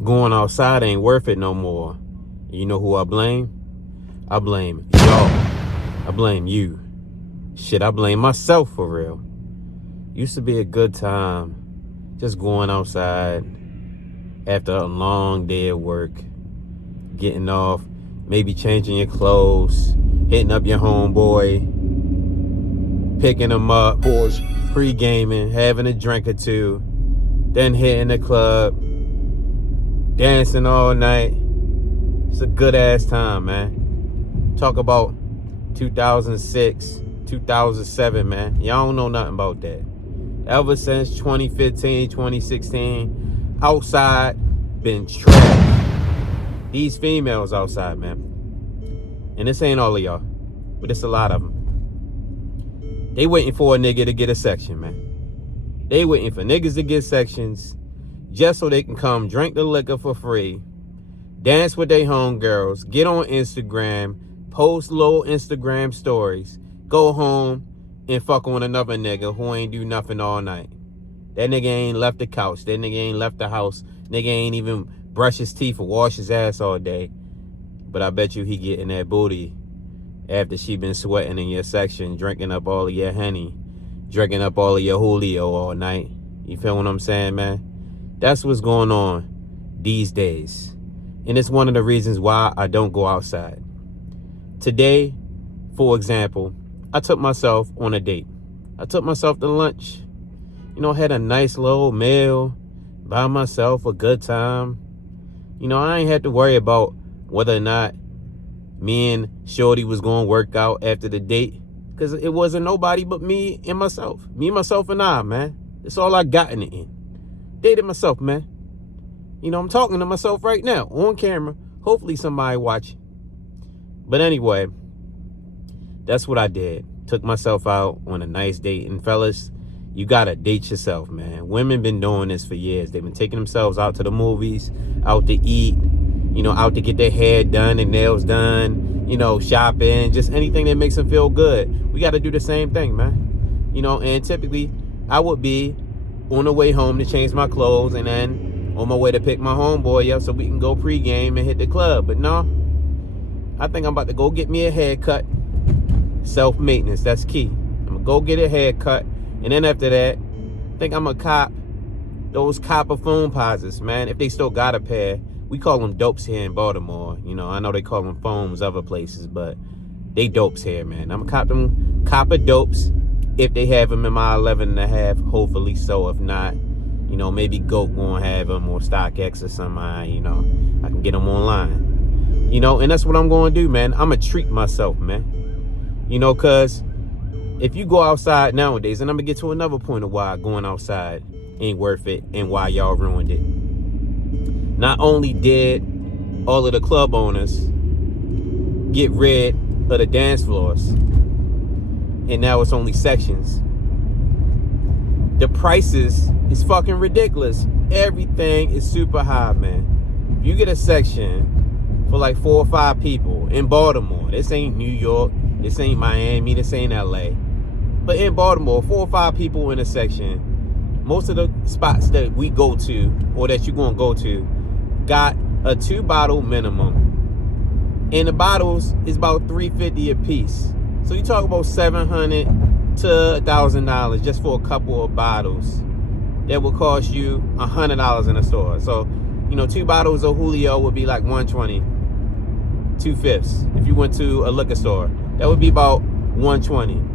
Going outside ain't worth it no more. You know who I blame? I blame y'all. I blame you. Shit, I blame myself for real. Used to be a good time. Just going outside after a long day of work. Getting off. Maybe changing your clothes. Hitting up your homeboy. Picking him up. Pause. Pre-gaming. Having a drink or two. Then hitting the club. Dancing all night. It's a good ass time, man. Talk about 2006, 2007, man. Y'all don't know nothing about that. Ever since 2015, 2016, outside been trash. These females outside, man. And this ain't all of y'all, but it's a lot of them. They waiting for a nigga to get a section, man. They waiting for niggas to get sections just so they can come drink the liquor for free, dance with their homegirls, get on Instagram, post little Instagram stories, go home and fuck on another nigga who ain't do nothing all night. That nigga ain't left the couch. That nigga ain't left the house. Nigga ain't even brush his teeth or wash his ass all day. But I bet you he getting that booty after she been sweating in your section, drinking up all of your Henny, drinking up all of your Julio all night. You feel what I'm saying, man? That's what's going on these days. And it's one of the reasons why I don't go outside. Today, for example, I took myself on a date. I took myself to lunch. You know, had a nice little meal by myself, a good time. You know, I ain't had to worry about whether or not me and Shorty was going to work out after the date. Because it wasn't nobody but me and myself. Me, myself, and I, man. That's all I got in the end. Dated myself, man. You know, I'm talking to myself right now on camera. Hopefully somebody watching. But anyway, that's what I did. Took myself out on a nice date. And fellas, you gotta date yourself, man. Women been doing this for years. They've been taking themselves out to the movies, out to eat, you know, out to get their hair done and nails done, you know, shopping, just anything that makes them feel good. We gotta do the same thing, man. You know, and typically I would be on the way home to change my clothes and then on my way to pick my homeboy up so we can go pregame and hit the club. But no, I think I'm about to go get me a haircut. Self-maintenance, that's key. I'm gonna go get a haircut, and then after that, I think I'm gonna cop those copper phone posits, man. If they still got a pair, we call them dopes here in Baltimore. You know, I know they call them foams other places, but they dopes here, man. I'm gonna cop them copper dopes if they have them in my 11.5. Hopefully so. If not, you know, maybe Goat gonna have them or StockX or something. You know, I can get them online. You know, and that's what I'm gonna do, man. I'm gonna treat myself, man. You know, because if you go outside nowadays, and I'm going to get to another point of why going outside ain't worth it and why y'all ruined it. Not only did all of the club owners get rid of the dance floors, and now it's only sections, the prices is fucking ridiculous. Everything is super high, man. If you get a section for like 4 or 5 people in Baltimore, this ain't New York, this ain't Miami, this ain't LA. But in Baltimore, 4 or 5 people in a section, most of the spots that we go to or that you're gonna go to got a 2-bottle minimum. And the bottles is about $3.50 a piece. So you talk about $700 to $1,000 just for a couple of bottles. That would cost you $100 in a store. So, you know, 2 bottles of Julio would be like $120, 2/5. If you went to a liquor store, that would be about $120.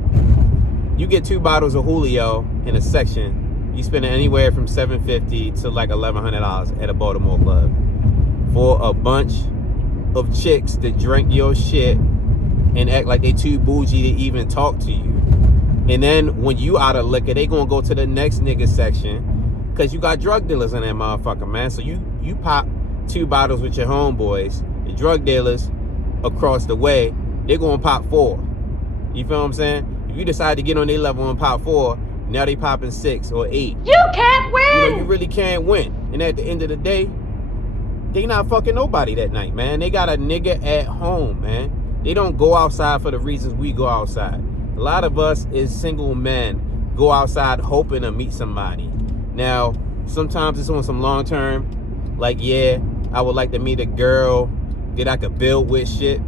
You get 2 bottles of Julio in a section, you spend anywhere from $750 to like $1,100 at a Baltimore club for a bunch of chicks that drink your shit and act like they too bougie to even talk to you. And then when you out of liquor, they gonna go to the next nigga section because you got drug dealers in that motherfucker, man. So you pop 2 bottles with your homeboys. The drug dealers across the way, they're gonna pop 4. You feel what I'm saying? If you decide to get on their level and pop 4, now they popping 6 or 8. You can't win! You know, you really can't win. And at the end of the day, they not fucking nobody that night, man. They got a nigga at home, man. They don't go outside for the reasons we go outside. A lot of us as single men go outside hoping to meet somebody. Now, sometimes it's on some long-term Like, yeah, I would like to meet a girl that I could build with shit.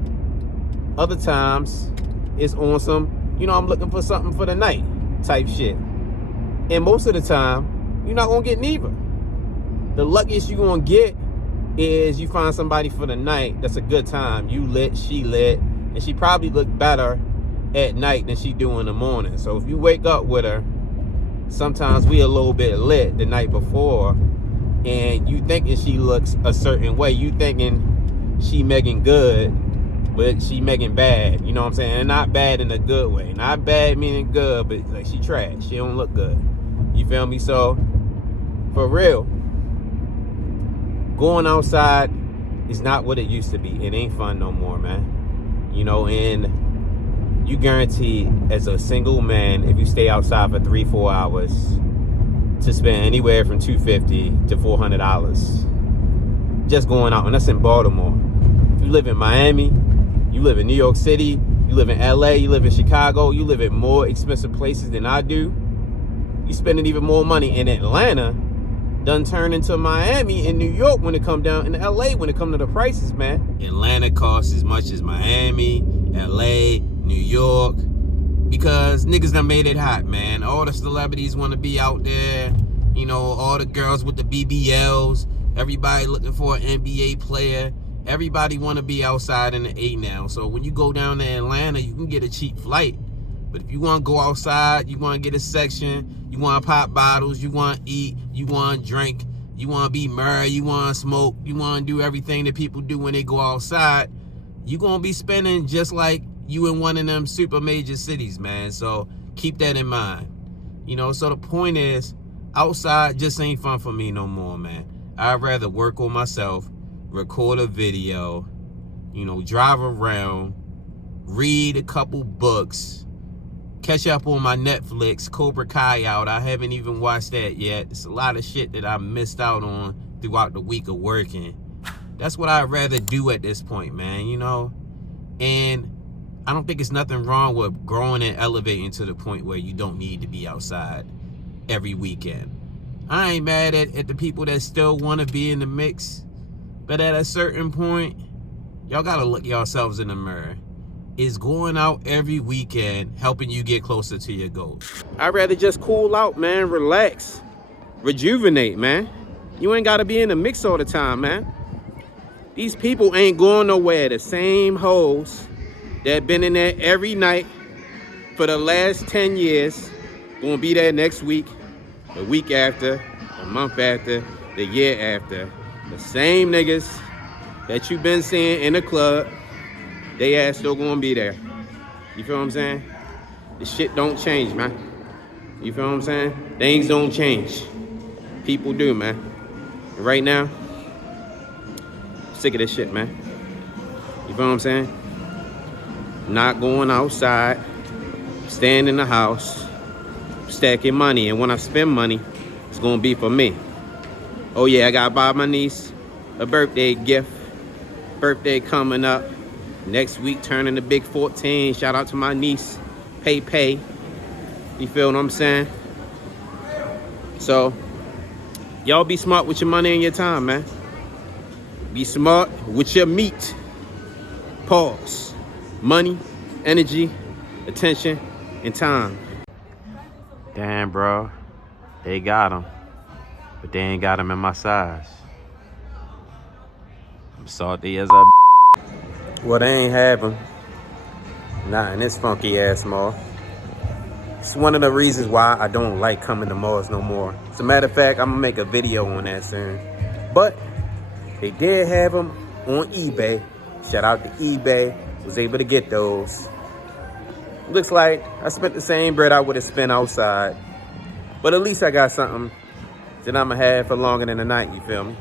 Other times, it's on some, I'm looking for something for the night type shit. And most of the time, you're not going to get neither. The luckiest you're going to get is you find somebody for the night that's a good time. You lit, she lit, and she probably look better at night than she do in the morning. So if you wake up with her, sometimes we a little bit lit the night before, and you thinking she looks a certain way. You thinking she Megan good, but she Megan bad. You know what I'm saying? And not bad in a good way. Not bad meaning good, but like she trash. She don't look good. You feel me? So, for real, going outside is not what it used to be. It ain't fun no more, man. And you guarantee as a single man, if you stay outside for 3-4 hours, to spend anywhere from $250 to $400 just going out. And that's in Baltimore. If you live in Miami, you live in New York City, you live in LA, you live in Chicago, you live in more expensive places than I do, you spending even more money. In Atlanta done turn into Miami and New York when it come down, in LA when it come to the prices, man. Atlanta costs as much as Miami, LA, New York, because niggas done made it hot, man. All the celebrities want to be out there, all the girls with the BBLs, everybody looking for an NBA player. Everybody want to be outside in the A now. So when you go down to Atlanta, you can get a cheap flight. But if you want to go outside, you want to get a section, you want to pop bottles, you want to eat, you want to drink, you want to be merry, you want to smoke, you want to do everything that people do when they go outside, you're going to be spending just like you in one of them super major cities, man. So keep that in mind. So the point is, outside just ain't fun for me no more, man. I'd rather work on myself, record a video, drive around, read a couple books, catch up on my Netflix, Cobra Kai out. I haven't even watched that yet. It's a lot of shit that I missed out on throughout the week of working. That's what I'd rather do at this point, man, And I don't think it's nothing wrong with growing and elevating to the point where you don't need to be outside every weekend. I ain't mad at the people that still want to be in the mix. But at a certain point, y'all got to look yourselves in the mirror. Is going out every weekend helping you get closer to your goals? I'd rather just cool out, man, relax, rejuvenate, man. You ain't got to be in the mix all the time, man. These people ain't going nowhere. The same hoes that been in there every night for the last 10 years gonna be there next week, the week after, the month after, the year after. The same niggas that you've been seeing in the club, they ass still gonna be there. You feel what I'm saying? The shit don't change, man. You feel what I'm saying? Things don't change. People do, man. And right now, I'm sick of this shit, man. You feel what I'm saying? Not going outside, staying in the house, stacking money. And when I spend money, it's gonna be for me. Oh yeah, I gotta buy my niece a birthday gift. Birthday coming up. Next week, turning the big 14. Shout out to my niece, Pay. You feel what I'm saying? So, y'all be smart with your money and your time, man. Be smart with your meat. Pause. Money, energy, attention, and time. Damn, bro. They got them. But they ain't got them in my size. I'm salty as a Well, they ain't have them. Not in this funky ass mall. It's one of the reasons why I don't like coming to malls no more. As a matter of fact, I'm gonna make a video on that soon. But they did have them on eBay. Shout out to eBay. Was able to get those. Looks like I spent the same bread I would have spent outside. But at least I got something that I'm gonna have for longer than the night, you feel me?